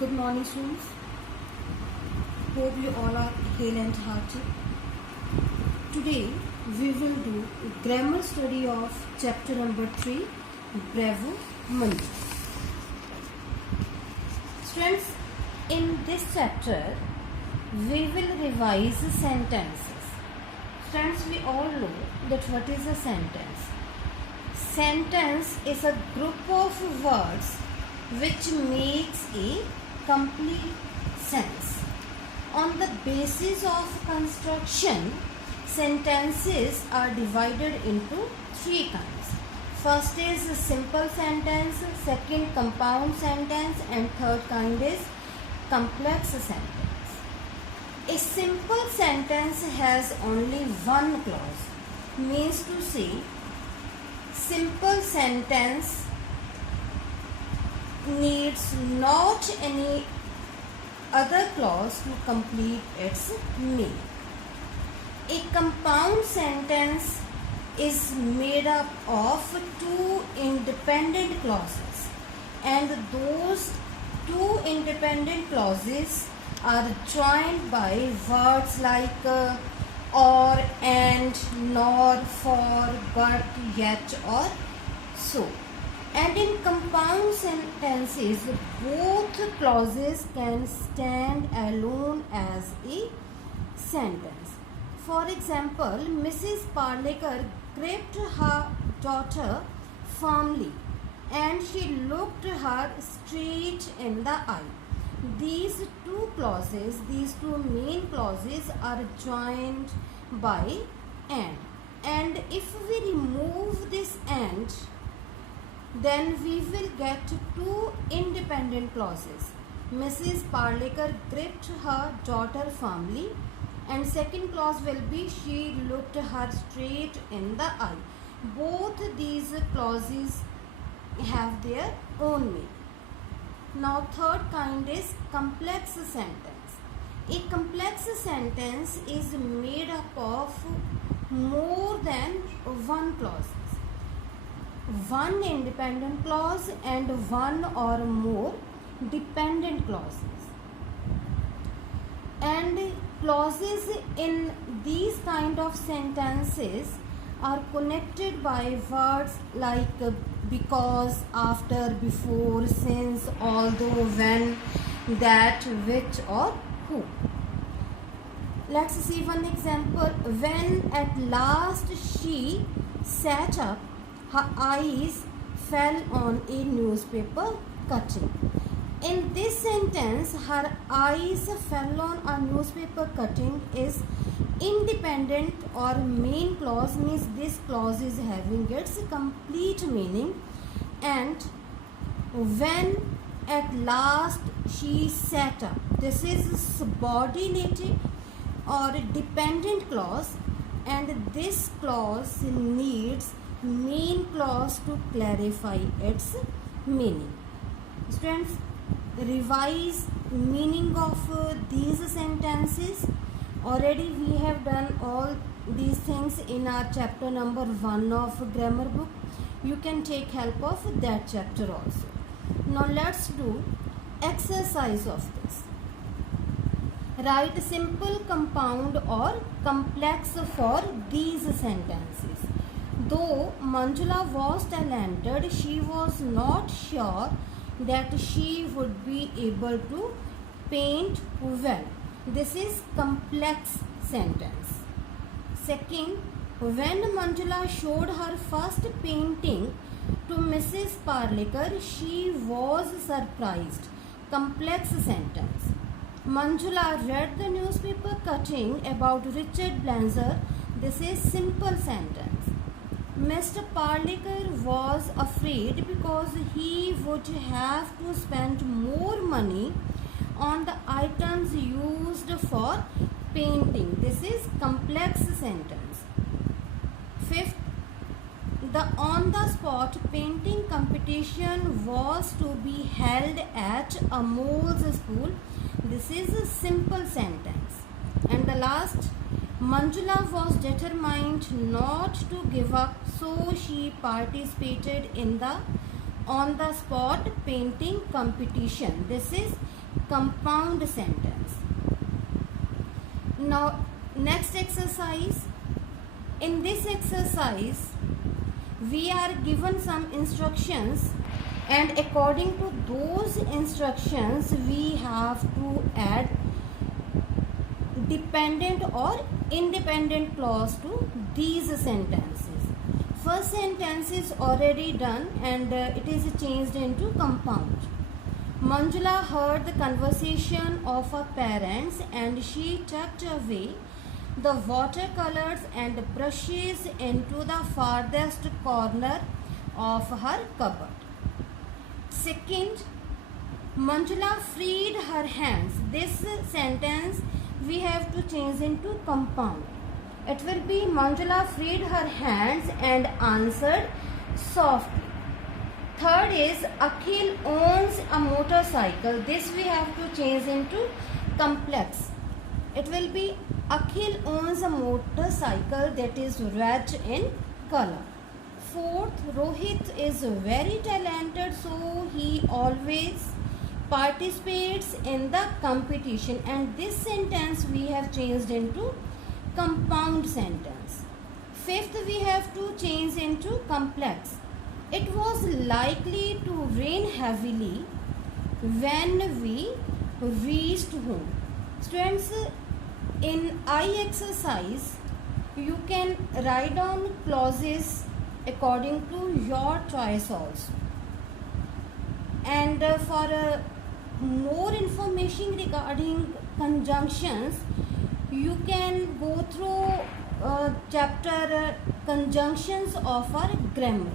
Good morning, students. Hope you all are hale and hearty. Today we will do a grammar study of chapter number 3, Bravo Money. Students, in this chapter we will revise sentences. Students, we all know that what is a sentence. Sentence is a group of words which makes a complete sense. On the basis of construction, sentences are divided into three kinds. First is a simple sentence, second compound sentence, and third kind is complex sentence. A simple sentence has only one clause. Means to say, simple sentence needs not any other clause to complete its meaning. A compound sentence is made up of two independent clauses, and those two independent clauses are joined by words like or, and, nor, for, but, yet, or so. And in compound sentences, both clauses can stand alone as a sentence. For example, Mrs. Parlekar gripped her daughter firmly and she looked her straight in the eye. These two main clauses are joined by and if we remove this and, then we will get two independent clauses. Mrs. Parlekar gripped her daughter firmly, and second clause will be she looked her straight in the eye. Both these clauses have their own meaning. Now third kind is complex sentence. A complex sentence is made up of more than one clause. One independent clause and one or more dependent clauses. And clauses in these kind of sentences are connected by words like because, after, before, since, although, when, that, which, or who. Let's see one example. When at last she sat up, her eyes fell on a newspaper cutting. In this sentence, her eyes fell on a newspaper cutting is independent or main clause, means this clause is having its complete meaning. And when at last she sat up, this is subordinated or dependent clause, and this clause needs main clause to clarify its meaning. Students, revise meaning of these sentences. Already we have done all these things in our chapter number 1 of grammar book. You can take help of that chapter also. Now let's do exercise of this. Write simple, compound or complex for these sentences. Though Manjula was talented, she was not sure that she would be able to paint well. This is complex sentence. Second, when Manjula showed her first painting to Mrs. Parlekar, she was surprised. Complex sentence. Manjula read the newspaper cutting about Richard Blanzer. This is simple sentence. Mr. Parlekar was afraid because he would have to spend more money on the items used for painting. This is complex sentence. Fifth, the on-the-spot painting competition was to be held at Amol's school. This is a simple sentence. And the last, Manjula was determined not to give up, so she participated in the on-the-spot painting competition. This is compound sentence. Now next exercise. In this exercise we are given some instructions, and according to those instructions we have to add dependent or independent clause to these sentences. First sentence is already done and it is changed into compound. Manjula heard the conversation of her parents and she tucked away the watercolors and brushes into the farthest corner of her cupboard. Second, Manjula freed her hands. This sentence we have to change into compound. It will be Manjula freed her hands and answered softly. Third is Akhil owns a motorcycle. This we have to change into complex. It will be Akhil owns a motorcycle that is red in color. Fourth, Rohit is very talented, so he always participates in the competition, and this sentence we have changed into compound sentence. Fifth, we have to change into complex. It was likely to rain heavily when we reached home. Students, in I exercise you can write down clauses according to your choice also, and for more information regarding conjunctions you can go through chapter conjunctions of our grammar.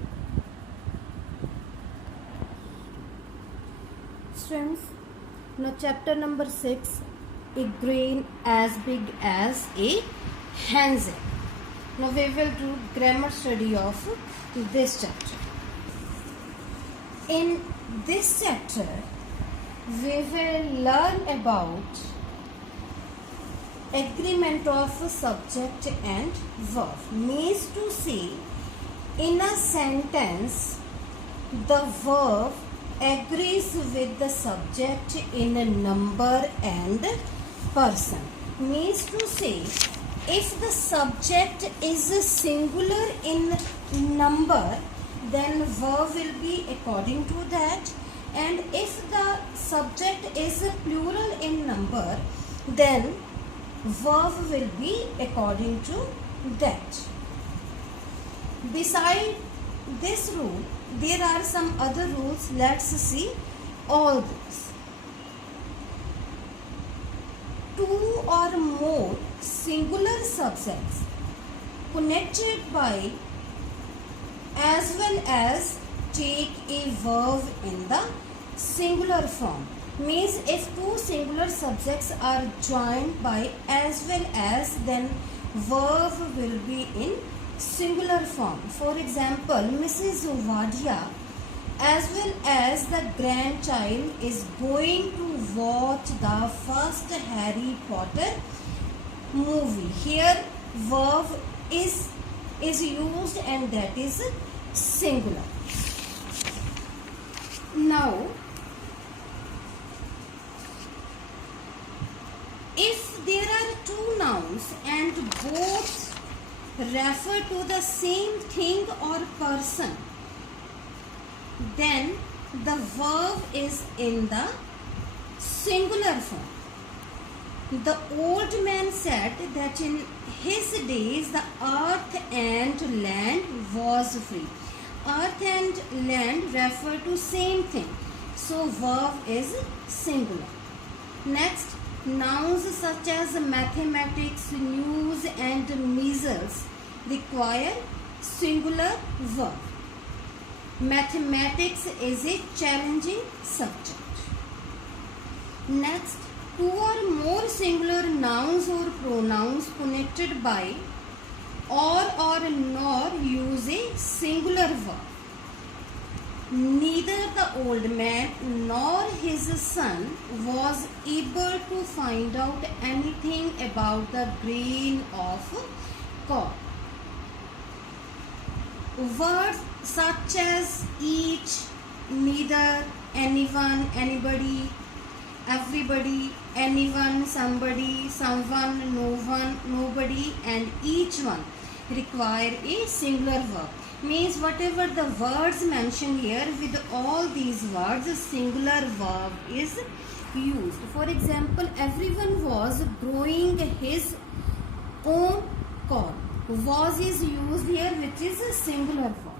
Students, now chapter number 6, a grain as big as a hand's egg. Now we will do grammar study of this chapter. In this chapter we will learn about agreement of subject and verb. Means to say, in a sentence the verb agrees with the subject in a number and person. Means to say, if the subject is singular in number, then verb will be according to that, and if the subject is plural in number, then verb will be according to that. Beside this rule, there are some other rules. Let's see all this. Two or more singular subjects connected by as well as take a verb in the singular form. Means if two singular subjects are joined by as well as, then verb will be in singular form. For example, Mrs. Wadia as well as the grandchild is going to watch the first Harry Potter movie. Here verb is used and that is singular. Now if there are two nouns and both refer to the same thing or person, then the verb is in the singular form. The old man said that in his days the earth and land was free. Earth and land refer to same thing, so verb is singular. Next, nouns such as mathematics, news and measles require singular verb. Mathematics is a challenging subject. Next, two or more singular nouns or pronouns connected by or nor use a singular verb. Neither the old man nor his son was able to find out anything about the grain of corn. Words such as each, neither, anyone, anybody everybody, anyone, somebody, someone, no one, nobody, and each one require a singular verb. Means whatever the words mentioned here, with all these words, a singular verb is used. For example, everyone was growing his own corn. Was is used here, which is a singular verb.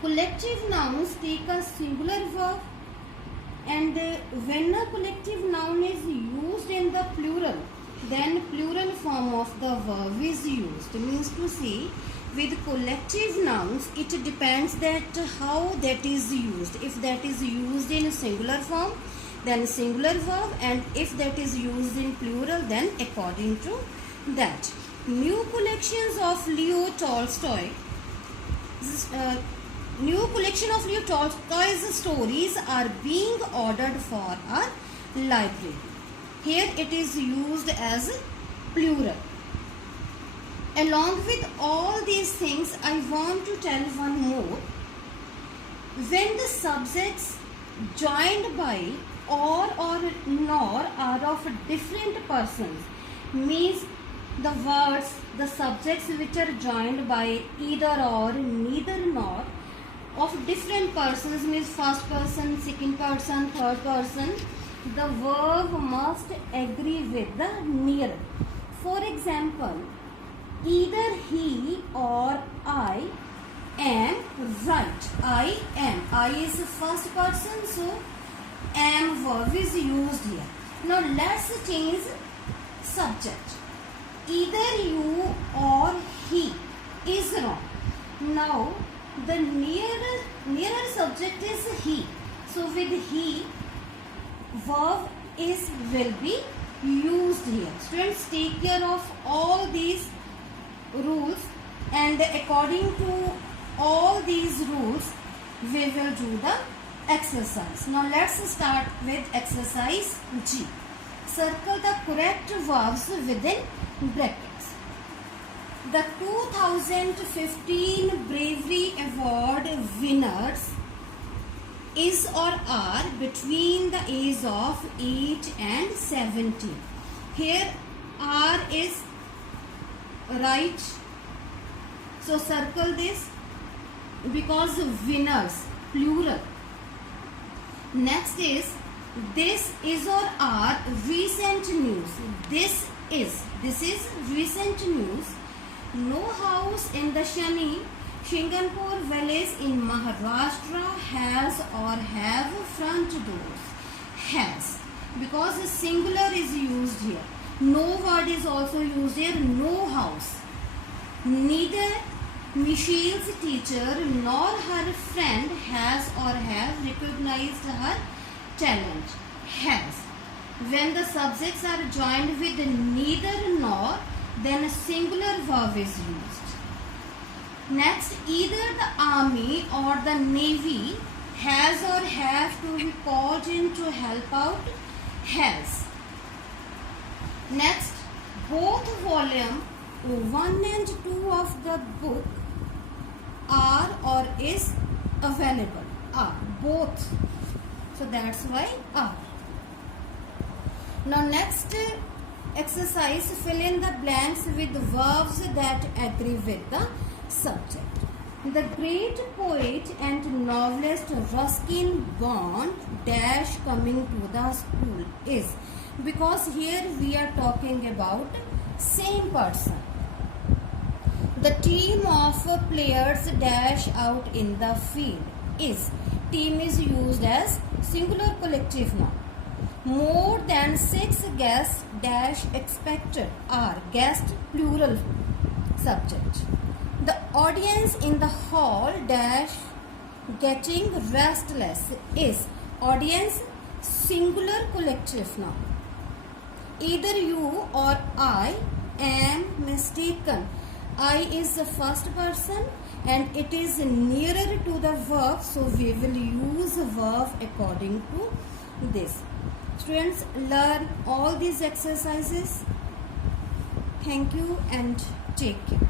Collective nouns take a singular verb, and when a collective noun is used in the plural, then plural form of the verb is used. Means to say, with collective nouns, it depends that how that is used. If that is used in singular form, then singular verb, and if that is used in plural, then according to that. New collections of Leo Tolstoy. New collection of Leo Tolstoy's stories are being ordered for our library. Here it is used as plural. Along with all these things, I want to tell one more. When the subjects joined by or nor are of different persons, means the words, the subjects which are joined by either or, neither nor, of different persons, means first person, second person, third person, the verb must agree with the nearer. For example, either he or I am right. I am. I is the first person, so am verb is used here. Now let's change subject. Either you or he is wrong. Now the nearer subject is he. So with he, verb will be used here. Students, take care of all these rules, and according to all these rules we will do the exercise. Now let's start with exercise G. Circle the correct verbs within brackets. The 2015 Bravery Award winners is or are between the age of 8 and 17. Here are is right, so circle this because winners plural. Next is this is or are recent news. This is recent news. No house in the Shinganpur village in Maharashtra has or have front doors. Has, because a singular is used here. No word is also used here. No house. Neither Michelle's teacher nor her friend has or have recognized her talent. Has. When the subjects are joined with neither nor, then a singular verb is used. Next, either the army or the navy has or have to be called in to help out. Has. Next, both volume 1 and 2 of the book are or is available. Are both. So that's why are. Now next exercise, fill in the blanks with verbs that agree with the subject. The great poet and novelist Ruskin Bond dash coming to the school is, because here we are talking about same person. The team of players dash out in the field is, team is used as singular collective noun. More than 6 guests dash expected are, guest plural subject. The audience in the hall dash getting restless is, audience singular collective noun. Either you or I am mistaken. I is the first person and it is nearer to the verb, so we will use the verb according to this. Students, learn all these exercises. Thank you and take care.